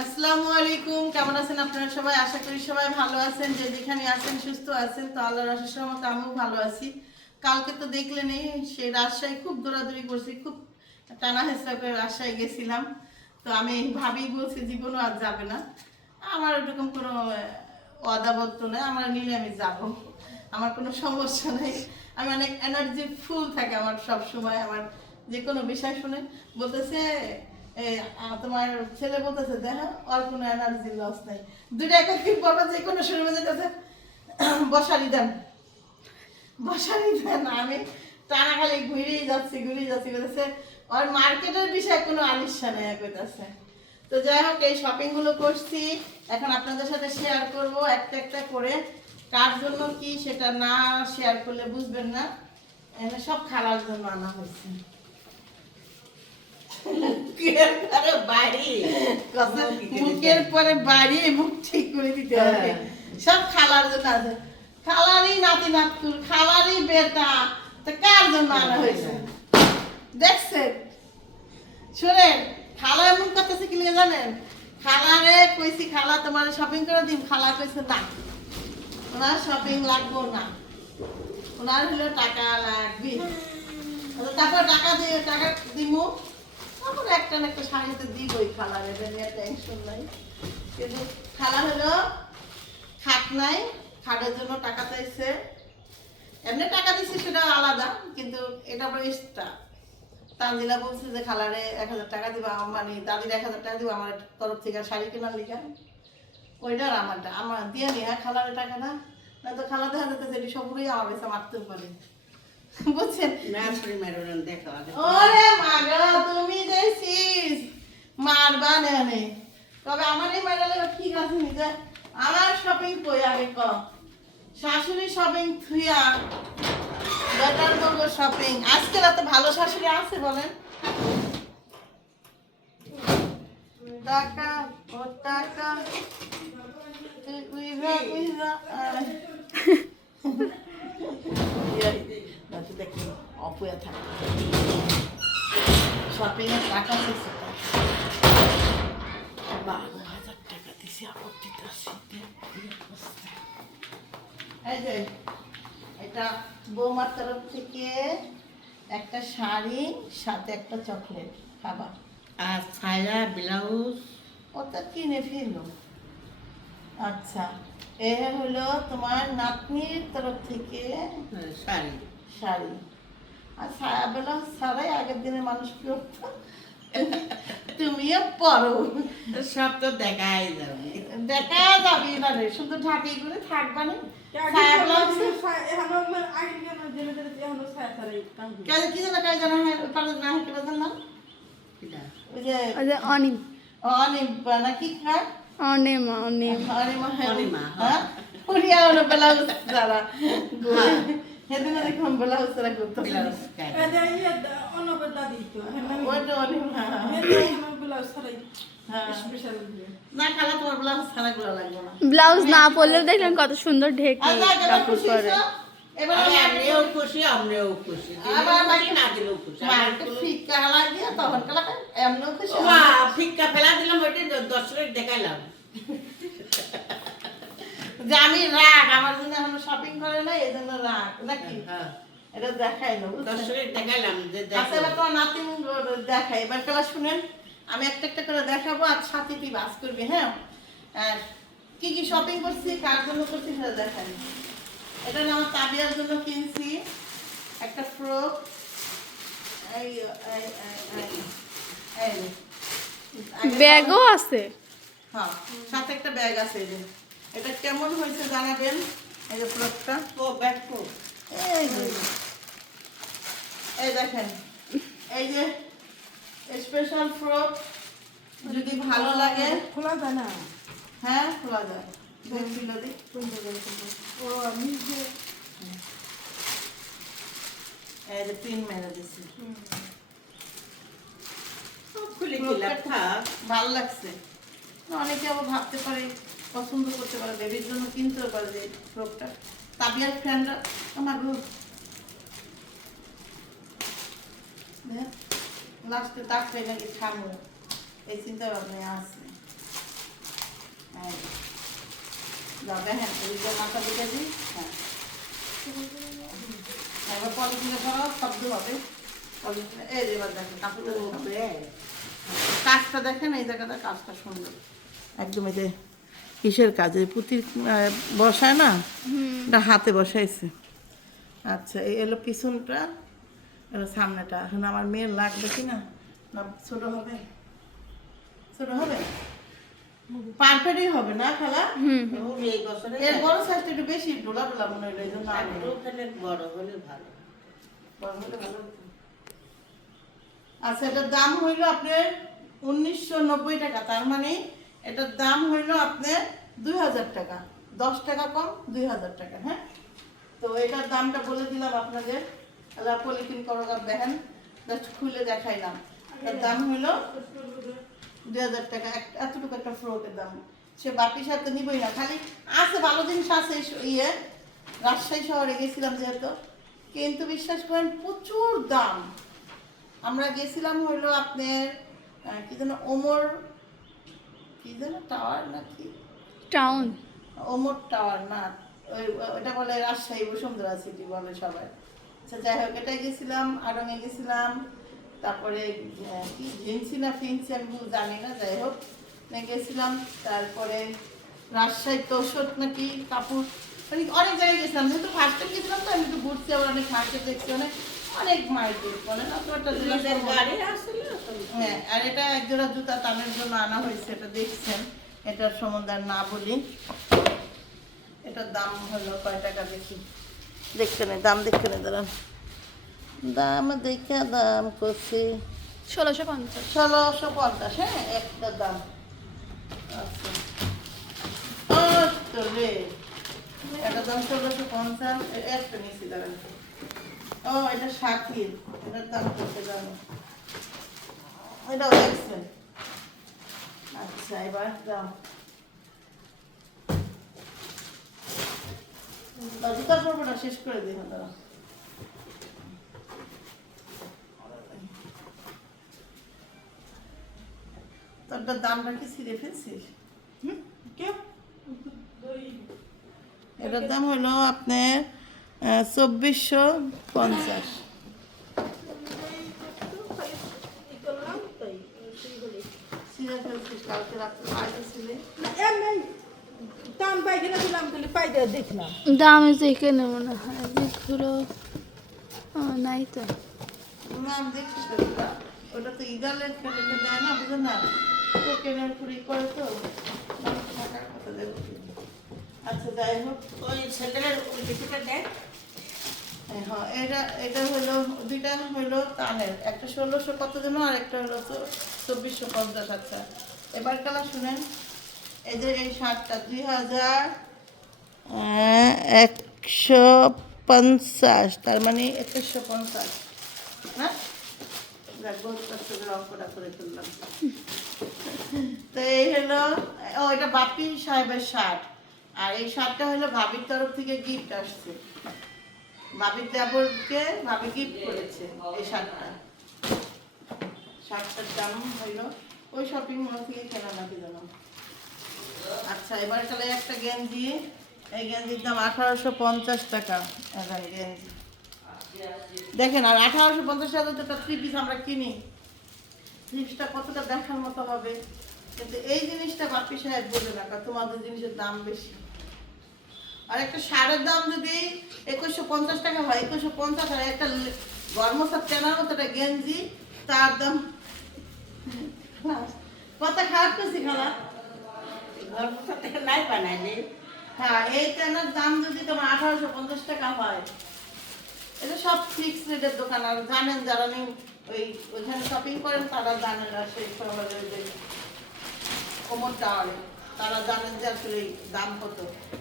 আসসালামু আলাইকুম, কেমন আছেন আপনারা সবাই? আশা করি সবাই ভালো আছেন। যে যেখানে আছেন সুস্থ আছেন, তো আল্লাহর আশীর্বাদ রহমতে আমিও ভালো আছি। কালকে তো দেখলেনই, সে রাজশাহী খুব দৌড়াদৌড়ি করছি, খুব টানা হেঁচড়া করে রাজশাহী গেছিলাম। তো আমি ভাবি বলছি জীবনও আর যাবে না, আমার এরকম কোনো অদাবত্ত নেই, আমার নিলে আমি যাব, আমার কোনো সমস্যা নেই। আমি অনেক এনার্জি ফুল থাকে আমার সব সময়। আমার যে কোনো বিষয় শুনে বলতেছে তোমার ছেলে বলতেছে দেখো ওর কোনো এনার্জি লস নাই, দুইটা একদিন পর যে কোনো শুরু হয়ে যেতেছে বসারি দেন বসারি দেন। আমি টানা খালি ঘুরেই যাচ্ছি বলতেছে ওর মার্কেটের বিষয়ে কোনো আলিশা নেই কইতাছে। তো যাই হোক, এই শপিং গুলো করছি, এখন আপনাদের সাথে শেয়ার করব একটা একটা করে। কার জন্য কি সেটা না শেয়ার করলে বুঝবেন না। এখানে সব খালার জন্য আনা হয়েছে। মুখের পরে বাড়ি মুখ ঠিক করে দিতে হবে, সব খালার জন্য আছে। খালারই নাতি নাতকুর, খালারই বেটা, তো কার জন্য আনা হয়েছে দেখছেন? শুনেন, খালা এমন করতেছে কি লিগে জানেন? খালারে কইছি খালা তোমার শপিং করে দিন, খালা কইছে না, ওনার শপিং লাগবো না, ওনার হলো টাকা লাগবে। তারপর টাকা দিয়ে টাকা দিমু, তারপর একটা না একটা শাড়িতে দিবই খালারে, এটা নিয়ে টেনশন নাই। কিন্তু খালা হলো খাট নাই, খাটের জন্য টাকা চাইছে। এমনি টাকা দিচ্ছে সেটা আলাদা, কিন্তু এটা আবার এক্সট্রা। তানজিলা বলছে যে খালারে 1000 টাকা দিবা, মানে দাদির 1000 টাকা দিবা আমার তরফ থেকে শাড়ি কেনার লিগা। ওইটা আর আমারটা আমার দিয়ে নি, হ্যাঁ খালারে টাকা না, না তো খালা দেখা যেতে সেটি সবগুলোই আমার বেশি মারতে পারে, বুঝছেন? ওরে মাগা তুমি দেখছিস মারবা নেনে, তবে আমার এই মাইরালে ঠিক আছে নিজে। আমার শপিং কই আগে ক, শাশুড়ি শপিং থুইয়া বেটার করবো শপিং। আজকে এত ভালো শাশুড়ি আছে বলেন? টাকা ও টাকা উইরা উইরা দেখি অপুয়া থাকে শপিং এর টাকা দিচ্ছে, 12,000 টাকা দিছি আপত্তিতে আসি। এই যে এটা বৌমার তরফ থেকে একটা শাড়ি, সাথে একটা চকলেট খাবার, আর সায়া ব্লাউজ ওটা কিনে ফেলো। আচ্ছা, এ হলো তোমার নাতনির তরফ থেকে শাড়ি। শাড়ি আর সায়া ব্লাউজ ছাড়াই আগের দিনের মানুষ পরতো, তুমিও পরো, সব তো দেখাই যাবে। দেখা যাবে না রে, শুধু ঢাকি করে থাকবা না। সায়া ব্লাউজ কেন কি জানা কাজ জানা হয় পারো না, হয় কেন জানলাম ওই যে অনিম অনিম না কি খায় অনিমা অনিম অনিমা অনিমা, হ্যাঁ পুরিয়া হলো ব্লাউজ যারা হেদিন দেখলাম ব্লাউজ যারা করতে ব্লাউজ ওইটা অনিমা। না খালা তোমার ব্লাউজ ছাড়া গুলো লাগবে না। ব্লাউজ না পরলেও দেখলাম কত সুন্দর ঢেকে কাপড় পরে। এবার আমরাও খুশি, আমরাও খুশি, আবার না দিলেও খুশি। ফিক্কা হালা দিয়ে তখন কালা এমনও খুশি। মা ফিক্কা ফেলা দিলাম, ওইটা দর্শকের দেখাইলাম যে আমি রাগ, আমার জন্য এখনো শপিং করে নাই, এই জন্য রাগ নাকি হ্যাঁ, এটা দেখাইলো। দর্শকের দেখাইলাম যে আচ্ছা এবার তোমার নাতিন দেখাই, এবার কালা শুনেন, আমি একটা একটা করে দেখাবো আর সাথে তুই বাস করবি। হ্যাঁ, আর কি কি শপিং করছি, কার জন্য করছি সেটা দেখাই। এটা আমার তাবিয়ার জন্য কিনছি একটা ফ্রক, ব্যাগও আছে। হ্যাঁ, সাথে একটা ব্যাগ আছে। এই যে এটা কেমন হয়েছে জানাবেন। এই যে ফ্রকটা, ও ব্যাগ তো এই যে এই দেখেন, এই যে স্পেশাল ফ্রক, যদি ভালো লাগে খোলা যায় না। হ্যাঁ খোলা যায়। দেখছিল দি ও আমি যে এই যে পিন মেরে দিছি। খুলে দিলাম, থাক। ভালো লাগছে। অনেকে আবার ভাবতে পারে, পছন্দ করতে পারে, বেবির জন্য কিনতেও পারে যে ফ্রকটা। তাবিয়ার ফ্রেন্ডরা আমার গ্রুপ লাস্টে তাকটাই নাকি খামো, এই চিন্তা ভাবনায় আছে। হ্যাঁ যাও দেখেন এই যে মাথা দিতেছি। হ্যাঁ এবার পলিথিনে ধরো শব্দ হবে। পলিথিনে এই যে এবার দেখেন কাপড়টা ও দেখেন। ব্যাগ। কাজটা দেখেন, এই জায়গাটা কাজটা সুন্দর একদম। এই যে কিসের কাজ, এই পুঁতির বসায় না, এটা হাতে বসাইছে। আচ্ছা এই এলো পিছনটা, এলো সামনেটা। এখন আমার মেয়ের লাগবে কি না, না ছোট হবে? ছোট হবে, পারফেক্টই হবে না খালা? ও এই বছরে এর বড় সাইজটা একটু বেশি ডোলা ডোলা মনে হলো, এই জন্য আমি একটু ওখানে বড় হলে ভালো। বড় হলে ভালো হতো। আচ্ছা এটার দাম হইলো আপনার 1990 টাকা, তার মানে এটার দাম হইলো আপনার 2000 টাকা, 10 টাকা কম, 2000 টাকা। হ্যাঁ তো এটার দামটা বলে দিলাম আপনাদের। পলিথিন করোগা বেহেন জাস্ট খুলে দেখাইলাম। এটার দাম হইলো 2000 টাকা। এতটুকু একটা ফ্রকের দাম। সে বাপির সাথে নিবই না, খালি আছে ভালো জিনিস আছে। ইয়ে রাজশাহী শহরে গেছিলাম যেহেতু, কিন্তু বিশ্বাস করেন প্রচুর দাম। আমরা গেছিলাম হইলো আপনার কি যেন ওমর, কি যেন টাওয়ার নাকি টাউন, ওমর টাওয়ার না, ওইটা বলে রাজশাহী বসুন্ধরা সিটি বলে সবাই। আচ্ছা যাই হোক, এটাই গেছিলাম। আড়ঙে গেছিলাম, তারপরে কি জিন্সি না ফিন্সি আমি জানি না, যাই হোক গেছিলাম। তারপরে রাজশাহী তোষক নাকি কাপড়, মানে অনেক জায়গায় গেছিলাম। যেহেতু ফার্স্ট টাইম গেছিলাম তো আমি একটু ঘুরছি, আবার অনেক মার্কেট দেখছি, অনেক মার্কেট বলে না তো একটা নিজের গাড়ি আসলে তো। হ্যাঁ। আর এটা একজোড়া জুতা টানের জন্য আনা হয়েছে, এটা দেখছেন। এটার সম্বন্ধে আর না বলি। এটার দাম হলো কয় টাকা দেখি, দেখতে নেই দাম, দেখতে নেই দাঁড়ান, দাম দেখে দাম করছি 1650। 1650। হ্যাঁ একটা দাম। আচ্ছা ও তো রে, একটা দাম 1650। একটা নিয়েছি দাঁড়ান। ও এটা শাকির, এটার দাম করতে জানো, এটাও দেখছেন। আচ্ছা এবার দাম জুতার পর্বটা শেষ করে দিন তারা। তোরটার দামটা কি ছিঁড়ে ফেলছিস? কেউ এটার দাম হলো আপনার 2450। ছিঁড়ে ফেলছিস, কালকে রাত্রে বাইরে ছিলে। এমনি টান পাইখানা দিলাম, খালি পাই দিয়ে দেখলাম। দাম দেখে নেবো না হয়, ঘুরো নাই তো। নাম দেখছিস তো ওটা? ওটা তো ইদালের খেলে দেয় না, বুঝো না, টোকেনের পুরি করে তো টাকার কথা দেবো। আচ্ছা যাই হোক, ওই ছেলের ওই কিছুটা দেখ। হ্যাঁ এটা এটা হলো দুইটা হলো কানের, একটা 1600 কত যেন, আর একটা হলো তো 2450। আচ্ছা এবার কালা শুনেন, এই যে এই শার্টটা 2150, তার মানে 2150 না? যাক বলতে অঙ্কটা করে ফেললাম। তো এই হলো, ও এটা বাপি সাহেবের শার্ট। আর এই শার্টটা হলো ভাবির তরফ থেকে গিফট আসছে, ভাবির দেবরকে ভাবি গিফট করেছে এই শার্টটা। শার্টটার দাম হইল ওই শপিং মল থেকে কেনা নাকি জানো। আচ্ছা এবার তাহলে একটা গেঞ্জি, এই গেঞ্জির দাম 1850 টাকা। এখন গেঞ্জি দেখেন, আর 1850 টাকা তো একটা থ্রি পিস আমরা কিনি, থ্রি পিসটা কতটা দেখার মতো হবে, কিন্তু এই জিনিসটা বাপি সাহেব বলে না, কারণ তোমাদের জিনিসের দাম বেশি। আর একটা শাড়ির দাম যদি 2150 টাকা হয়, 2150, আর একটা গরমসার কেনার মতো একটা গেঞ্জি, তার দাম কত খারাপ করছি খারাপ। গল্পটা থেকে নাই বানাইলে। হ্যাঁ এই কেনার দাম যদি তোমার 1850 টাকা হয়, এটা সব ফিক্স রেটের দোকান। আর জানেন যারা ওইখানে শপিং করেন তারা জানেন, আর সেই শহরের যে কোমর টাওয়ারে তারা জানেন যে আসলে দাম কত।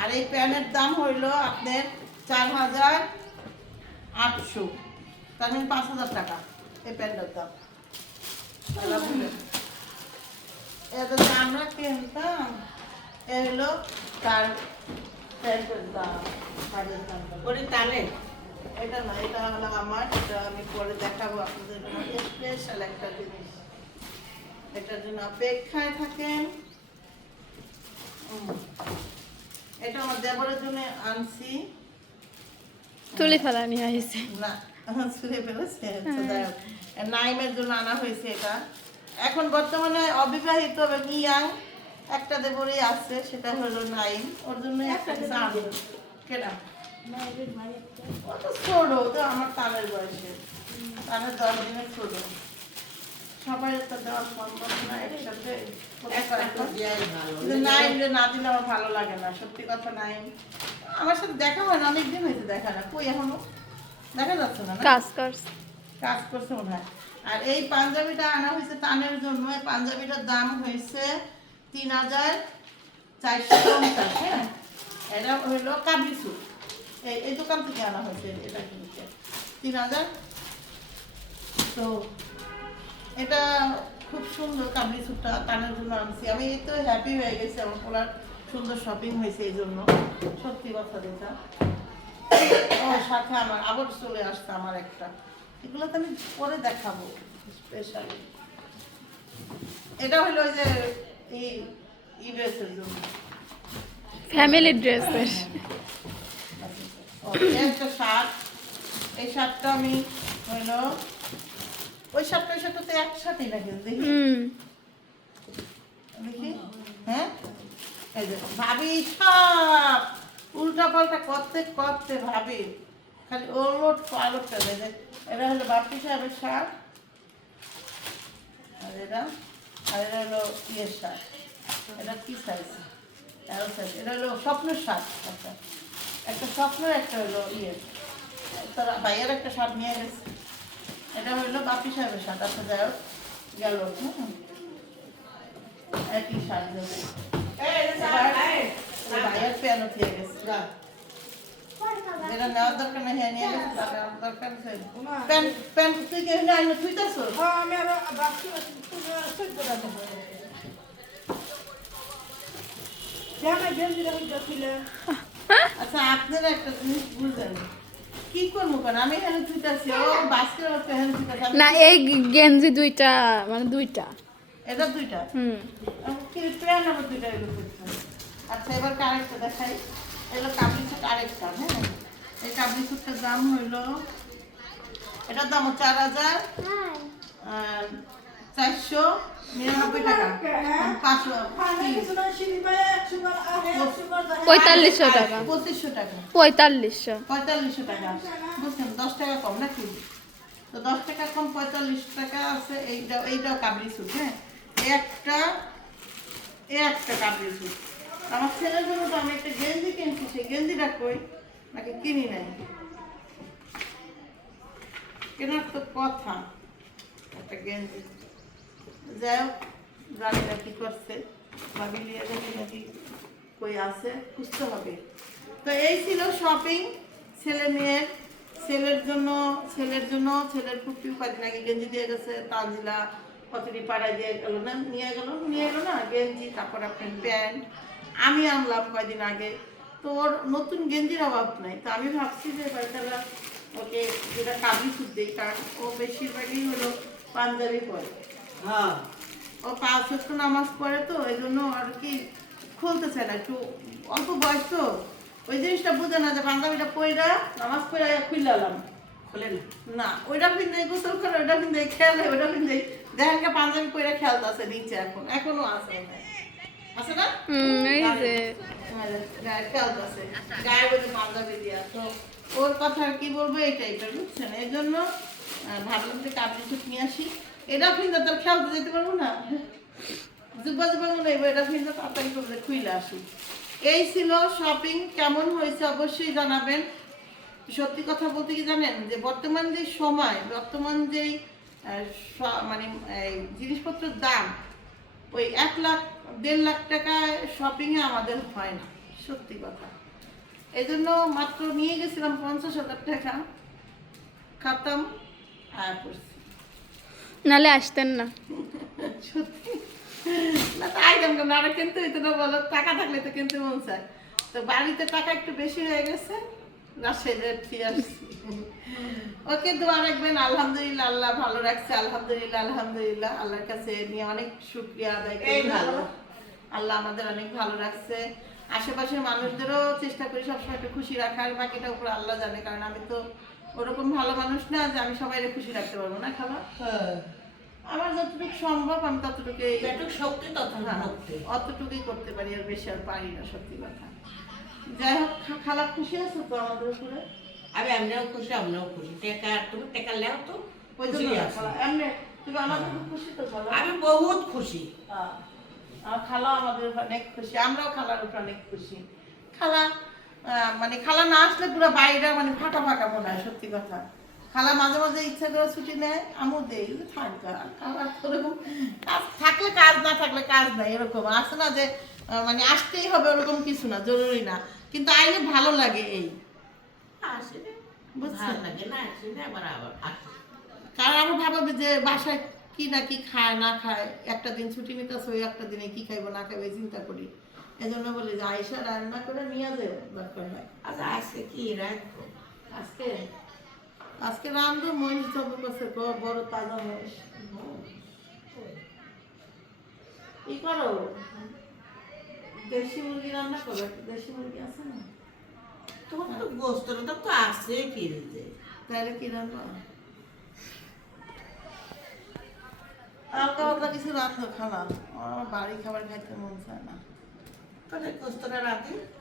আর এই প্যান্টের দাম হইলো আপনার 4800, তার মানে 5000 টাকা এই প্যান্টের দাম। এটা যে আমরা কিনতাম, এ হলো তার প্যান্টের দাম, শাড়ির দাম। ওরে টানে। এটা না, এটা হলো আমার, এটা আমি পরে দেখাবো আপনাদের। স্পেশাল একটা জিনিস, এটার জন্য অপেক্ষায় থাকেন। এটা আমার দেবরের জন্য আনছি। তুলে ফেলা নিয়ে আসছে। না ছুঁড়ে ফেলেছে তো যাই হোক। নাইমের জন্য আনা হয়েছে এটা। এখন বর্তমানে অবিবাহিত এবং ইয়াং একটা দেবরই আছে, সেটা হলো নাইম। ওর জন্য একটা আনবো। কেনা ও তো ছোট, তো আমার তানের বয়সে, তানের 10 দিনের ছোট। সবাই তো দেওয়া সম্ভব না একসাথে। একটা তো দেয়াই ভালো। কিন্তু নাইম যে না দিলে আমার ভালো লাগে না, সত্যি কথা। নাইম আমার সাথে দেখা হয় না, অনেকদিন হয়েছে দেখা না। কই এখনো দেখা যাচ্ছে না, না? কাজ করছে। কাজ করছে মনে হয়। আর এই পাঞ্জাবিটা আনা হয়েছে তানের জন্য। এই পাঞ্জাবিটার দাম হয়েছে 3450। হ্যাঁ, এটা হইলো কাবলি স্যুট। এই দোকান থেকে আনা হয়েছে এটা কিনতে 3000। তো এটা খুব সুন্দর কাবলি স্যুটটা, তানের জন্য আনছি আমি। এই তো হ্যাপি হয়ে গেছি, আমার পোলার সুন্দর শপিং হয়েছে এই জন্য, সত্যি কথা যেটা। ও সাথে আমার আবার চলে আসছে আমার একটা, এগুলো তো আমি পরে দেখাবো স্পেশালি। এটা হলো ওই যে এই ড্রেসের জন্য, ফ্যামিলি ড্রেসের। ও, এই একটা শার্ট। এই শার্টটা আমি হলো ওই শার্টটা ওই শার্টটা তো একসাথেই না, কিন্তু দেখি দেখি। হ্যাঁ, এই যে ভাবি সব উল্টা পাল্টা করতে করতে ভাবি খালি ওলট পালটটা দেয়। এটা হলো বাপ্পি সাহেবের শার্ট, আর এটা হলো ইয়ের শার্ট। এটা কি সাইজ? সাইজ। এটা হলো স্বপ্নের শার্ট। আচ্ছা, একটা স্বপ্নের, একটা হলো ইয়ের। তার ভাইয়ের একটা শার্ট নিয়ে গেছে। এটা হলো বাপ্পি সাহেবের শার্ট। আচ্ছা যাই হোক, গেল। একই শার্ট দেবে। ভাইয়ের প্যানও খেয়ে গেছে। যেটা নেওয়ার দরকার না হ্যাঁ নিয়ে গেছে, তার নেওয়ার দরকার নেই। প্যান্ট প্যান্ট তুই কে না আইনো থুইতাছো? আমি আরো ভাবছি সহ্য করতে হবে। জানা গেঞ্জি রাখছিলে। আচ্ছা, আপনারা একটা জিনিস বুঝলেন, কি করবো কেন আমি এখানে থুইতাছি, ও বাস্কের মধ্যে এখানে থুইতাছি। না এই গেঞ্জি দুইটা, মানে দুইটা। এটা দুইটা। কি প্যান্ট আমার দুইটা এগুলো করতে। আচ্ছা, এবার আরেকটা দেখাই। এগুলো কাবলি স্যুট আরেকটা। হ্যাঁ, এই কাবলি স্যুটটার দাম হইলো, এটার দাম 4499 টাকা। 4500 টাকা। 2500 টাকা। 4500। 4500 টাকা। বুঝছেন, 10 টাকা কম নাকি? তো 10 টাকা কম 45 টাকা আছে। এইটাও কাবলি স্যুট। হ্যাঁ, এই একটা কাবলি স্যুট। আমার ছেলের জন্য তো আমি একটা গেঞ্জি কিনছি, সেই গেঞ্জিটা কই নাকি কিনি নাই, কেনার তো কথা একটা গেঞ্জি। যাই হোক, জানি না কি করছে, ভাবি নিয়ে দেখি নাকি কই আছে, খুঁজতে হবে। তো এই ছিল শপিং ছেলে মেয়ের। ছেলের জন্য ছেলের কুর্তি কদিন আগে গেঞ্জি দিয়ে গেছে তানজিলা, কতটি পাড়ায় দিয়ে গেল না, নিয়ে গেল না গেঞ্জি, তারপর আপনার প্যান্ট। আমি আনলাম কয়দিন আগে। তো ওর নতুন গেঞ্জির অভাব নাই। তো আমি ভাবছি যে বাচ্চারা ওকে যেটা কাবলি স্যুট দিই, কারণ ও বেশিরভাগই হলো পাঞ্জাবি পরে। হ্যাঁ, ও 5 ওয়াক্ত নামাজ পড়ে, তো এই জন্য আর কি খুলতে চায় না। একটু অল্প বয়স তো ওই জিনিসটা বুঝে না যে পাঞ্জাবিটা পইরা নামাজ পড়ে খুললাম খুলে না। না, ওইটা পিন্ধে গোসল করে, ওইটা পিন্ধে খেলে, ওইটা পিন্ধে দেখেন পাঞ্জাবি পইরা খেলতে আছে নিচে। এখনো আছে আছে না? এই যে খেলতে আছে গায়ে বলে পাঞ্জাবি দিয়া। তো ওর কথা আর কি বলবো, এই টাইপের, বুঝছেন? এই জন্য ভাবলাম যে কাবলি স্যুট নিয়ে আসি। এটা পিন্ধে তোর খেলতে যেতে পারবো না, জুব্বা মনে হইব। এটা পিন্ধে তাড়াতাড়ি করে খুইলে আসি। এই ছিল শপিং। কেমন হয়েছে অবশ্যই জানাবেন। সত্যি কথা বলতে কি জানেন, যে বর্তমান যে সময়, বর্তমান যেই মানে এই জিনিসপত্রের দাম, ওই 1 লাখ 1.5 লাখ টাকা শপিংয়ে আমাদের হয় না, সত্যি কথা। এই জন্য মাত্র নিয়ে গেছিলাম 50,000 টাকা, খাতাম আয়া পড়ছি। নালে আসতেন না। সত্যি না, তো আইটেম কেন আরো কিনতে হইতো না বলো? টাকা থাকলে তো কিনতে মন চায়। তো বাড়িতে টাকা একটু বেশি হয়ে গেছে, ওকে দোয়া রাখবেন। আলহামদুলিল্লাহ, আল্লাহ ভালো রাখছে। আলহামদুলিল্লাহ আলহামদুলিল্লাহ, আল্লাহর কাছে নিয়ে অনেক শুকরিয়া আদায় করি। এই ভালো। আল্লাহ আমাদের অনেক ভালো রাখছে। আশেপাশের মানুষদেরও চেষ্টা করি সবসময় একটু খুশি রাখার, বাকিটা উপর আল্লাহ জানে, কারণ আমি তো ওরকম ভালো মানুষ না যে আমি সবাইকে খুশি রাখতে পারবো না খালা। হ্যাঁ আমার যতটুকু সম্ভব আমি ততটুকুই, যেটুক শক্তি তত হ্যাঁ, ভক্তি। অতটুকুই করতে পারি, আর বেশি আর পারি না, সত্যি কথা। যাই হোক, খালা খুশি আছো তো আমাদের উপরে? আমি এমনিও খুশি, আমরাও খুশি। টেকা তুমি টেকা লেও তো ওই খুশি জন্য আছি। খালা, এমনি তুমি আমাদের খুব খুশি তো খালা? আমি বহুত খুশি। আমার খালা আমাদের উপর অনেক খুশি, আমরাও খালার উপর অনেক খুশি। খালা মানে খালা না আসলে পুরো বাড়িটা মানে ফাঁকা ফাঁকা মনে হয়, সত্যি কথা। খালা মাঝে মাঝে ইচ্ছা করে ছুটি নেয়, আমও দেই, থাকবে। আর খালা ওরকম কাজ থাকলে কাজ, না থাকলে কাজ নাই, এরকম আছে না যে মানে আসতেই হবে, ওরকম কিছু না, জরুরি না, কিন্তু আইলে ভালো লাগে এই, আসলে বুঝছেন? ভালো লাগে না, আসলে আবার আবার আসে। কারণ আরো ভাবাবে যে বাসায় কি না কি খায় না খায়, একটা দিন ছুটি নিতেছে, ওই একটা দিনে কি খাইবো না খাইবো এই চিন্তা করি। এজন্য বলি যে আয়সা রান্না করে নিয়ে যাও দরকার হয়। আচ্ছা আজকে কি রাখবো? আজকে আজকে রান্ধবো মহিষ জব করছে, বড় তাজা মহিষ। কি করো, দেশি মুরগি রান্না করো, একটা দেশি মুরগি আছে না? তোমার তো গোস্তটা তো আছে ফ্রিজে। তাহলে কি রান্না? হালকা পাতলা কিছু রান্ধো খালা, আমার বাড়ি খাবার খাইতে মন চায় না। তাহলে গোস্তটা রাখি।